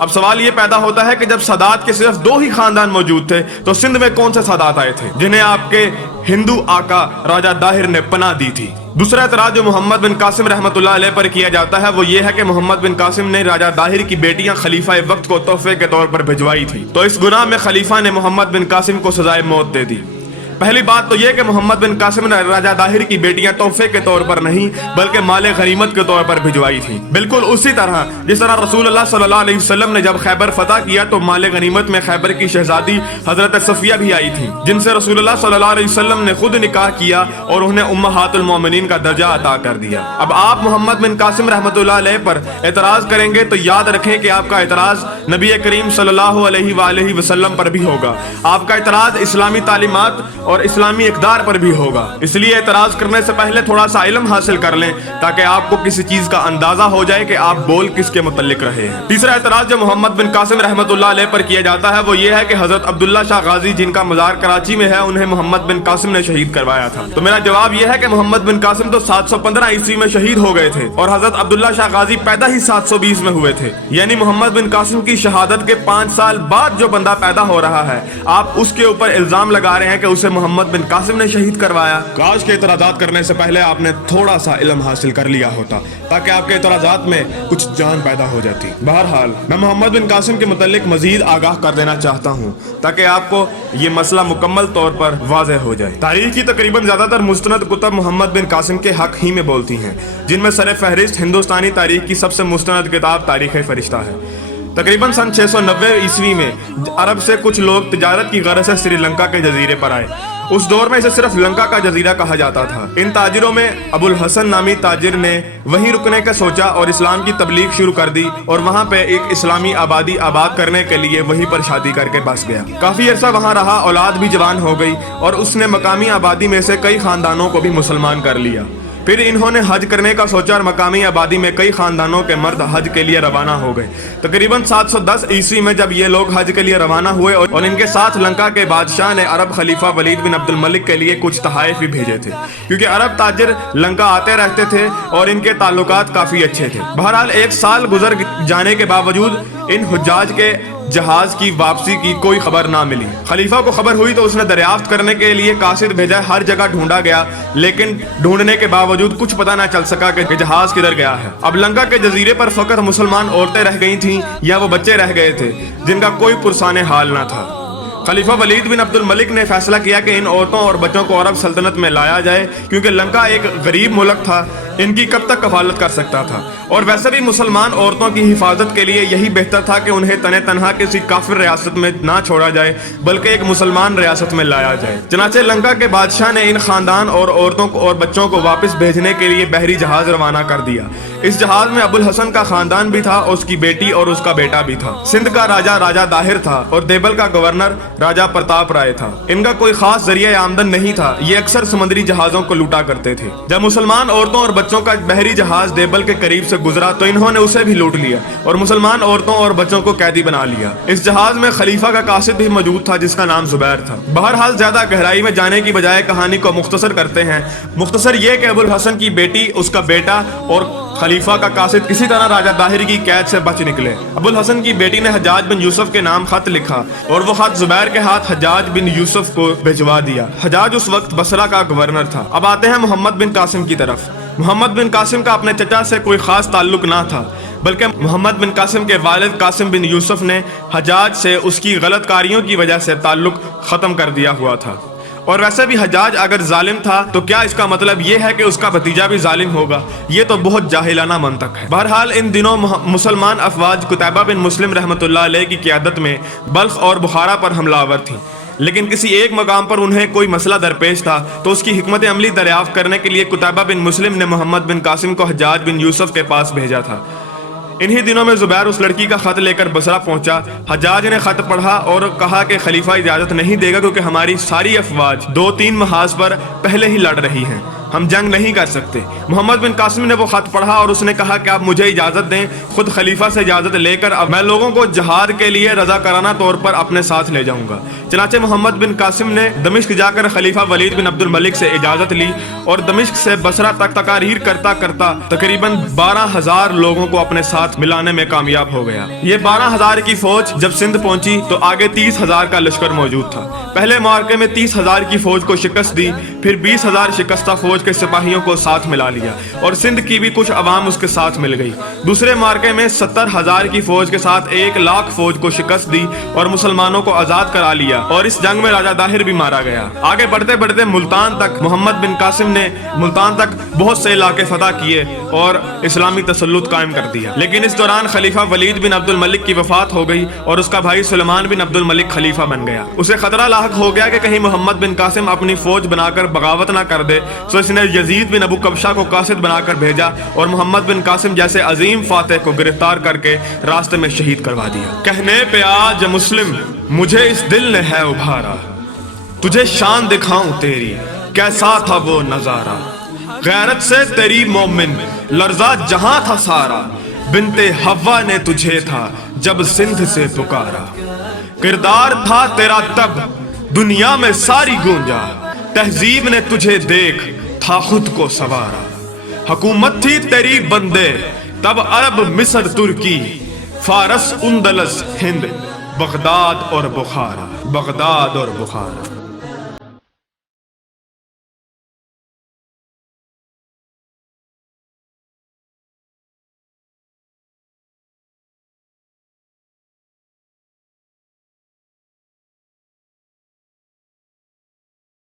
اب سوال یہ پیدا ہوتا ہے کہ جب سادات کے صرف 2 ہی خاندان موجود تھے تو سندھ میں کون سے سادات آئے تھے جنہیں آپ کے ہندو آقا راجہ داہر نے پناہ دی تھی؟ دوسرا اعتراض جو محمد بن قاسم رحمۃ اللہ علیہ پر کیا جاتا ہے وہ یہ ہے کہ محمد بن قاسم نے راجہ داہر کی بیٹیاں خلیفہ وقت کو تحفے کے طور پر بھجوائی تھی، تو اس گناہ میں خلیفہ نے محمد بن قاسم کو سزائے موت دے دی۔ پہلی بات تو یہ کہ محمد بن قاسم نے راجہ داہر کی بیٹیاں تحفے کے طور پر نہیں بلکہ مال غنیمت کے طور پر بھجوائی تھی، بالکل اسی طرح جس طرح رسول اللہ صلی اللہ علیہ وسلم نے جب خیبر فتح کیا تو مال غنیمت میں خیبر کی شہزادی حضرت صفیہ بھی آئی تھی، جن سے رسول اللہ صلی اللہ علیہ وسلم نے خود نکاح کیا اور انہیں امہات المومنین کا درجہ عطا کر دیا۔ اب آپ محمد بن قاسم رحمۃ اللہ علیہ پر اعتراض کریں گے تو یاد رکھیں کہ آپ کا اعتراض نبی کریم صلی اللہ علیہ وآلہ وسلم پر بھی ہوگا، آپ کا اعتراض اسلامی تعلیمات اور اسلامی اقدار پر بھی ہوگا، اس لیے اعتراض کرنے سے پہلے تھوڑا سا علم حاصل کر لیں تاکہ آپ کو کسی چیز کا اندازہ ہو جائے کہ آپ بول کس کے متعلق رہے ہیں۔ تیسرا اعتراض جو محمد بن قاسم رحمۃ اللہ علیہ پر کیا جاتا ہے وہ یہ ہے کہ حضرت عبداللہ شاہ غازی جن کا مزار کراچی میں ہے انہیں محمد بن قاسم نے شہید کروایا تھا، تو میرا جواب یہ ہے کہ محمد بن قاسم تو 715 عیسوی میں شہید ہو گئے تھے اور حضرت عبداللہ شاہ غازی پیدا ہی 720 میں ہوئے تھے، یعنی محمد بن قاسم کی شہادت کے 5 سال بعد جو بندہ پیدا ہو رہا ہے آپ اس کے اوپر الزام لگا رہے ہیں کہ اسے محمد بن قاسم نے شہید کروایا۔ کاش کے اعتراضات کرنے سے پہلے آپ نے تھوڑا سا علم حاصل کر لیا ہوتا تاکہ آپ کے اعتراضات میں کچھ جان پیدا ہو جاتی۔ بہرحال میں محمد بن قاسم کے متعلق مزید آگاہ کر دینا چاہتا ہوں تاکہ آپ کو یہ مسئلہ مکمل طور پر واضح ہو جائے۔ تاریخ کی تقریباً زیادہ تر مستند کتب محمد بن قاسم کے حق ہی میں بولتی ہیں، جن میں سر فہرست ہندوستانی تاریخ کی سب سے مستند کتاب تاریخ فرشتہ ہے۔ تقریباً سن 690 عیسوی میں عرب سے کچھ لوگ تجارت کی غرض سے سری لنکا کے جزیرے پر آئے۔ اس دور میں اسے صرف لنکا کا جزیرہ کہا جاتا تھا۔ ان تاجروں میں ابو الحسن نامی تاجر نے وہیں رکنے کا سوچا اور اسلام کی تبلیغ شروع کر دی اور وہاں پہ ایک اسلامی آبادی آباد کرنے کے لیے وہیں پر شادی کر کے بس گیا۔ کافی عرصہ وہاں رہا، اولاد بھی جوان ہو گئی اور اس نے مقامی آبادی میں سے کئی خاندانوں کو بھی مسلمان کر لیا۔ پھر انہوں نے حج کرنے کا سوچا اور مقامی آبادی میں کئی خاندانوں کے مرد حج کے لیے روانہ ہو گئے۔ تقریباً 710 عیسوی میں جب یہ لوگ حج کے لیے روانہ ہوئے اور ان کے ساتھ لنکا کے بادشاہ نے عرب خلیفہ ولید بن عبد الملک کے لیے کچھ تحائف بھی بھیجے تھے، کیونکہ عرب تاجر لنکا آتے رہتے تھے اور ان کے تعلقات کافی اچھے تھے۔ بہرحال 1 سال گزر جانے کے باوجود ان حجاج کے جہاز کی واپسی کی کوئی خبر نہ ملی۔ خلیفہ کو خبر ہوئی تو اس نے دریافت کرنے کے لیے قاصد بھیجا، ہر جگہ ڈھونڈا گیا لیکن ڈھونڈنے کے باوجود کچھ پتہ نہ چل سکا کہ جہاز کدھر گیا ہے۔ اب لنکا کے جزیرے پر فقط مسلمان عورتیں رہ گئی تھیں یا وہ بچے رہ گئے تھے جن کا کوئی پرسان حال نہ تھا۔ خلیفہ ولید بن عبد الملک نے فیصلہ کیا کہ ان عورتوں اور بچوں کو عرب سلطنت میں لایا جائے، کیونکہ لنکا ایک غریب ملک تھا، ان کی کب تک کفالت کر سکتا تھا، اور ویسے بھی مسلمان عورتوں کی حفاظت کے لیے یہی بہتر تھا کہ انہیں تنہ تنہا کسی کافر ریاست میں نہ چھوڑا جائے بلکہ ایک مسلمان ریاست میں لایا جائے۔ چنانچہ لنکا کے بادشاہ نے ان خاندان اور عورتوں کو اور بچوں کو واپس بھیجنے کے لیے بحری جہاز روانہ کر دیا۔ اس جہاز میں ابو الحسن کا خاندان بھی تھا اور اس کی بیٹی اور اس کا بیٹا بھی تھا۔ سندھ کا راجہ داہر تھا اور دیبل کا گورنر راجہ پرتاپ رائے تھا۔ ان کا کوئی خاص ذریعہ آمدن نہیں تھا، یہ اکثر سمندری جہازوں کو لوٹا کرتے تھے۔ جب مسلمان عورتوں اور بچوں کا بحری جہاز دیبل کے قریب سے گزرا تو انہوں نے اسے بھی لوٹ لیا اور مسلمان عورتوں اور بچوں کو قیدی بنا لیا۔ اس جہاز میں خلیفہ کا قاصد بھی موجود تھا جس کا نام زبیر تھا۔ بہرحال زیادہ گہرائی میں جانے کی بجائے کہانی کو مختصر کرتے ہیں۔ مختصر یہ کہ ابو الحسن کی بیٹی، اس کا بیٹا اور خلیفہ کا قاصد کسی طرح راجہ داہر کی قید سے بچ نکلے۔ ابو الحسن کی بیٹی نے حجاج بن یوسف کے نام خط لکھا اور وہ خط زبیر کے ہاتھ حجاج بن یوسف کو بھجوا دیا۔ حجاج اس وقت بصرہ کا گورنر تھا۔ اب آتے ہیں محمد بن قاسم کی طرف۔ محمد بن قاسم کا اپنے چچا سے کوئی خاص تعلق نہ تھا، بلکہ محمد بن قاسم کے والد قاسم بن یوسف نے حجاج سے اس کی غلط کاریوں کی وجہ سے تعلق ختم کر دیا ہوا تھا۔ اور ویسے بھی حجاج اگر ظالم تھا تو کیا اس کا مطلب یہ ہے کہ اس کا بھتیجا بھی ظالم ہوگا؟ یہ تو بہت جاہلانہ منطق ہے۔ بہرحال ان دنوں مسلمان افواج قتیبہ بن مسلم رحمۃ اللہ علیہ کی قیادت میں بلخ اور بخارا پر حملہ آور تھیں، لیکن کسی ایک مقام پر انہیں کوئی مسئلہ درپیش تھا تو اس کی حکمت عملی دریافت کرنے کے لیے قتیبہ بن مسلم نے محمد بن قاسم کو حجاج بن یوسف کے پاس بھیجا تھا۔ انہی دنوں میں زبیر اس لڑکی کا خط لے کر بصرہ پہنچا۔ حجاج نے خط پڑھا اور کہا کہ خلیفہ اجازت نہیں دے گا کیونکہ ہماری ساری افواج 2-3 محاذ پر پہلے ہی لڑ رہی ہیں۔ ہم جنگ نہیں کر سکتے۔ محمد بن قاسم نے وہ خط پڑھا اور اس نے کہا کہ آپ مجھے اجازت دیں، خود خلیفہ سے اجازت لے کر اب میں لوگوں کو جہاد کے لیے رضاکارانہ طور پر اپنے ساتھ لے جاؤں گا۔ چنانچہ محمد بن قاسم نے دمشق جا کر خلیفہ ولید بن عبد الملک سے اجازت لی اور دمشق سے بصرہ تک تقاریر کرتا کرتا تقریباً 12,000 لوگوں کو اپنے ساتھ ملانے میں کامیاب ہو گیا۔ یہ 12,000 کی فوج جب سندھ پہنچی تو آگے 30,000 کا لشکر موجود تھا۔ پہلے معرکے میں 30,000 کی فوج کو شکست دی، پھر 20,000 شکستہ فوج کے سپاہیوں کو ساتھ ملا لیا اور سندھ کی بھی کچھ عوام اس کے ساتھ مل گئی۔ دوسرے معرکے میں 70,000 کی فوج کے ساتھ 1,00,000 فوج کو شکست دی اور مسلمانوں کو آزاد کرا لیا، اور اس جنگ میں راجہ داہر بھی مارا گیا۔ آگے بڑھتے بڑھتے ملتان تک محمد بن قاسم نے ملتان تک بہت سے علاقے فتح کیے اور اسلامی تسلط قائم کر دیا، لیکن اس دوران خلیفہ ولید بن عبد الملک کی وفات ہو گئی اور اس کا بھائی سلیمان بن عبد الملک خلیفہ بن گیا۔ اسے خطرہ لاحق ہو گیا کہ کہیں محمد بن قاسم اپنی فوج بنا کر بغاوت نہ کر دے، تو اس نے یزید بن ابو قبشہ کو قاصد بنا کر بھیجا اور محمد بن قاسم جیسے عظیم فاتح کو گرفتار کر کے راستے میں شہید کروا دیا۔ کہنے پہ آج مسلم مجھے اس دل نے ہے ابھارا، تجھے شان دکھاؤں تیری کیسا تھا وہ نظارہ، غیرت سے تیری مومن لرزا جہاں تھا سارا، بنت حوا نے تجھے تھا جب سندھ سے پکارا، کردار تھا تیرا تب دنیا میں ساری گونجا، تہذیب نے تجھے دیکھ تھا خود کو سوارا، حکومت تھی تیری بندے تب عرب مصر ترکی، فارس اندلس ہند بغداد اور بخارا، بغداد اور بخارا۔